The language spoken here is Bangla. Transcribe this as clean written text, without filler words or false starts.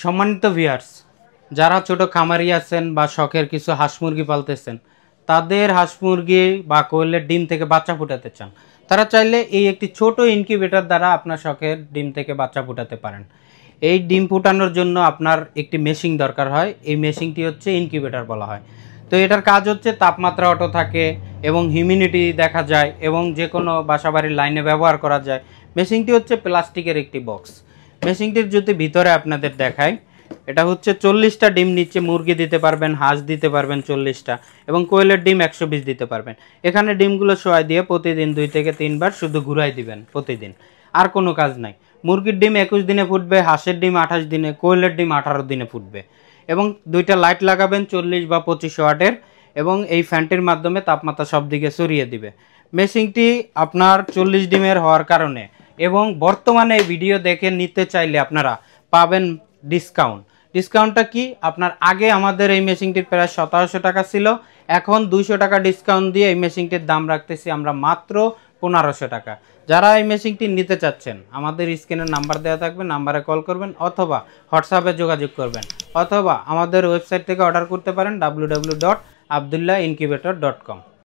সম্মানিত ভিউয়ার্স, যারা ছোট খামারি আছেন বা শখের কিছু হাঁস মুরগি পালতেছেন, তাদের হাঁস মুরগি বা কোয়েলের ডিম থেকে বাচ্চা ফুটাতে চান, তারা চাইলে এই একটি ছোট ইনকিউবেটর দ্বারা আপনার শখের ডিম থেকে বাচ্চা ফুটাতে পারেন। এই ডিম ফুটানোর জন্য আপনার একটি মেশিন দরকার হয়। এই মেশিনটি হচ্ছে ইনকিউবেটর বলা হয়। তো এটার কাজ হচ্ছে তাপমাত্রা অটো থাকে এবং হিউমিডিটি দেখা যায় এবং যে কোনো বাসাবাড়ির লাইনে ব্যবহার করা যায়। মেশিনটি হচ্ছে প্লাস্টিকের একটি বক্স। মেশিনটির যদি ভিতরে আপনাদের দেখায়, এটা হচ্ছে 40টা ডিম নিচে মুরগি দিতে পারবেন, হাঁস দিতে পারবেন 40টা, এবং কোয়েলের ডিম 120 দিতে পারবেন। এখানে ডিমগুলো শোয়াই দিয়ে প্রতিদিন 2 থেকে 3 বার শুধু ঘুরাই দিবেন প্রতিদিন, আর কোনো কাজ নাই। মুরগির ডিম 21 দিনে ফুটবে, হাঁসের ডিম 28 দিনে, কোয়েলের ডিম 18 দিনে ফুটবে। এবং 2টা লাইট লাগাবেন 40 বা 25 ওয়াটের, এবং এই ফ্যানটির মাধ্যমে তাপমাত্রা সব দিকে ছড়িয়ে দিবে। মেশিনটি আপনার 40 ডিমের হওয়ার কারণে এবং বর্তমানে এই ভিডিও দেখে নিতে চাইলে আপনারা পাবেন ডিসকাউন্ট। ডিসকাউন্টটা কি? আপনার আগে আমাদের এই মেশিনটির প্রায় 1700 টাকা ছিল, এখন 200 টাকা ডিসকাউন্ট দিয়ে এই মেশিনটির দাম রাখতেছি আমরা মাত্র 1500 টাকা। যারা এই মেশিনটি নিতে চাচ্ছেন, আমাদের স্ক্রিনের নাম্বার দেওয়া থাকবে, নাম্বারে কল করবেন অথবা হোয়াটসঅ্যাপে যোগাযোগ করবেন, অথবা আমাদের ওয়েবসাইট থেকে অর্ডার করতে পারেন www.abdullahincubator.com।